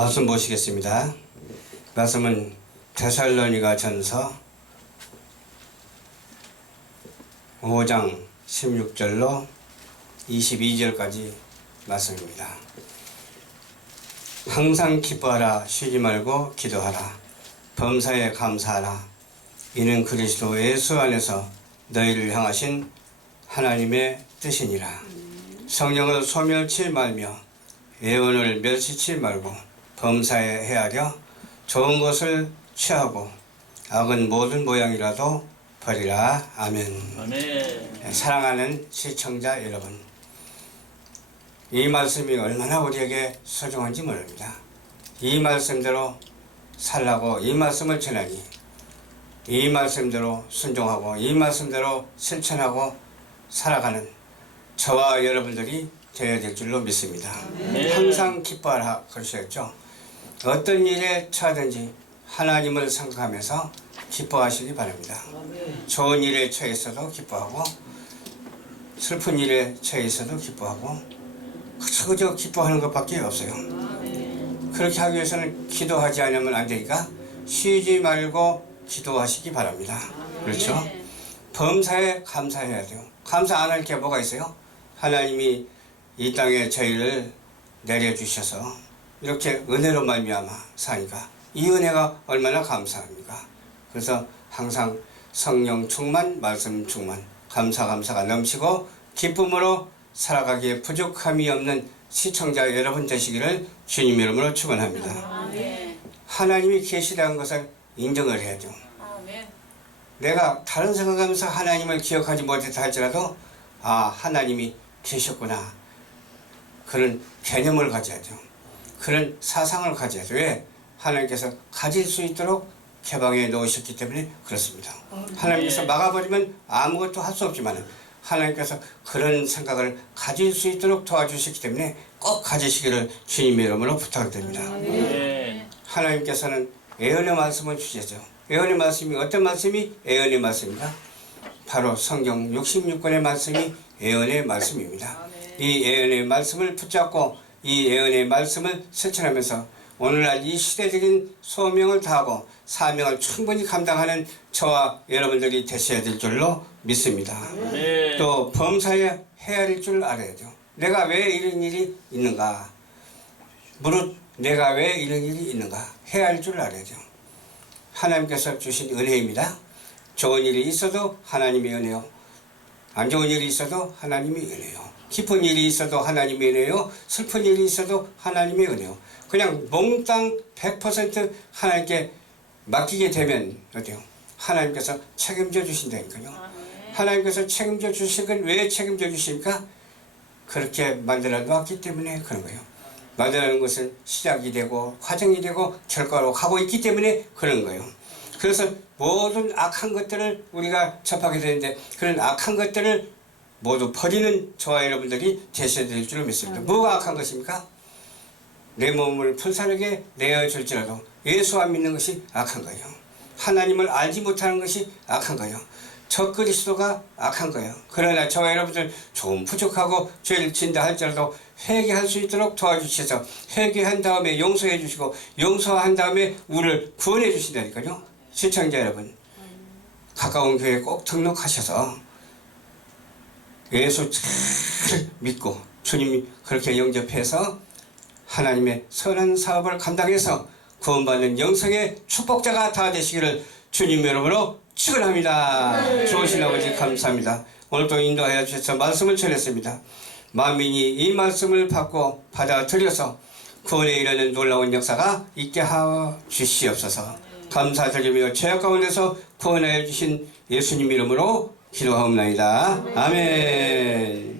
말씀 보시겠습니다. 말씀은 데살로니가 전서 5장 16절로 22절까지 말씀입니다. 항상 기뻐하라 쉬지 말고 기도하라 범사에 감사하라 이는 그리스도 예수 안에서 너희를 향하신 하나님의 뜻이니라 성령을 소멸치 말며 예언을 멸시치 말고 범사에 헤아려 좋은 것을 취하고 악은 모든 모양이라도 버리라 아멘. 아멘. 사랑하는 시청자 여러분, 이 말씀이 얼마나 우리에게 소중한지 모릅니다. 이 말씀대로 살라고 이 말씀을 전하니 이 말씀대로 순종하고 이 말씀대로 실천하고 살아가는 저와 여러분들이 되어야 될 줄로 믿습니다. 네. 항상 기뻐하라 그러셨죠. 어떤 일에 처하든지 하나님을 생각하면서 기뻐하시기 바랍니다. 좋은 일에 처해 있어도 기뻐하고 슬픈 일에 처해 있어도 기뻐하고 그저 그저 기뻐하는 것밖에 없어요. 그렇게 하기 위해서는 기도하지 않으면 안 되니까 쉬지 말고 기도하시기 바랍니다. 그렇죠? 범사에 감사해야 돼요. 감사 안 할 게 뭐가 있어요? 하나님이 이 땅에 저희를 내려주셔서 이렇게 은혜로 말미암아 사니까 이 은혜가 얼마나 감사합니까? 그래서 항상 성령 충만, 말씀 충만, 감사 감사가 넘치고 기쁨으로 살아가기에 부족함이 없는 시청자 여러분 되시기를 주님 이름으로 축원합니다. 하나님이 계시다는 것을 인정을 해야죠. 내가 다른 생각하면서 하나님을 기억하지 못했다 할지라도 아 하나님이 계셨구나 그런 개념을 가져야죠. 그런 사상을 가져야죠. 왜? 하나님께서 가질 수 있도록 개방해 놓으셨기 때문에 그렇습니다. 하나님께서 막아버리면 아무것도 할 수 없지만 하나님께서 그런 생각을 가질 수 있도록 도와주셨기 때문에 꼭 가지시기를 주님의 이름으로 부탁드립니다. 아멘. 하나님께서는 예언의 말씀을 주시죠. 예언의 말씀이 어떤 말씀이 예언의 말씀입니다. 바로 성경 66권의 말씀이 예언의 말씀입니다. 이 예언의 말씀을 붙잡고 이 예언의 말씀을 실천하면서 오늘날 이 시대적인 소명을 다하고 사명을 충분히 감당하는 저와 여러분들이 되셔야 될 줄로 믿습니다. 네. 또 범사에 헤아릴 줄 알아야죠. 내가 왜 이런 일이 있는가? 무릇 내가 왜 이런 일이 있는가? 헤아릴 줄 알아야죠. 하나님께서 주신 은혜입니다. 좋은 일이 있어도 하나님의 은혜요. 안 좋은 일이 있어도 하나님의 은혜요. 기쁜 일이 있어도 하나님의 은혜요. 슬픈 일이 있어도 하나님의 은혜요. 그냥 몽땅 100% 하나님께 맡기게 되면 어때요? 하나님께서 책임져 주신다니까요. 하나님께서 책임져 건왜 책임져 주십니까? 그렇게 만들어 놨기 때문에 그런 거예요. 만드는 것은 시작이 되고 과정이 되고 결과로 가고 있기 때문에 그런 거예요. 그래서 모든 악한 것들을 우리가 접하게 되는데 그런 악한 것들을 모두 버리는 저와 여러분들이 되셔야 될줄 믿습니다. 뭐가 악한 것입니까? 내 몸을 불사르게 내어줄지라도 예수 안 믿는 것이 악한 거예요. 하나님을 알지 못하는 것이 악한 거예요. 저 그리스도가 악한 거예요. 그러나 저와 여러분들 조금 부족하고 죄를 진다 할지라도 회개할 수 있도록 도와주셔서 회개한 다음에 용서해 주시고 용서한 다음에 우리를 구원해 주신다니까요. 시청자 여러분 가까운 교회에 꼭 등록하셔서 예수 잘 믿고 주님이 그렇게 영접해서 하나님의 선한 사업을 감당해서 구원받는 영성의 축복자가 다 되시기를 주님 여러분으로 축원합니다. 좋으신 아버지 감사합니다. 오늘도 인도하여 주셔서 말씀을 전했습니다. 만민이 이 말씀을 받고 받아들여서 구원에 이르는 놀라운 역사가 있게 하여 주시옵소서. 감사드리며 죄악 가운데서 구원하여 주신 예수님 이름으로 기도하옵나이다. 아멘.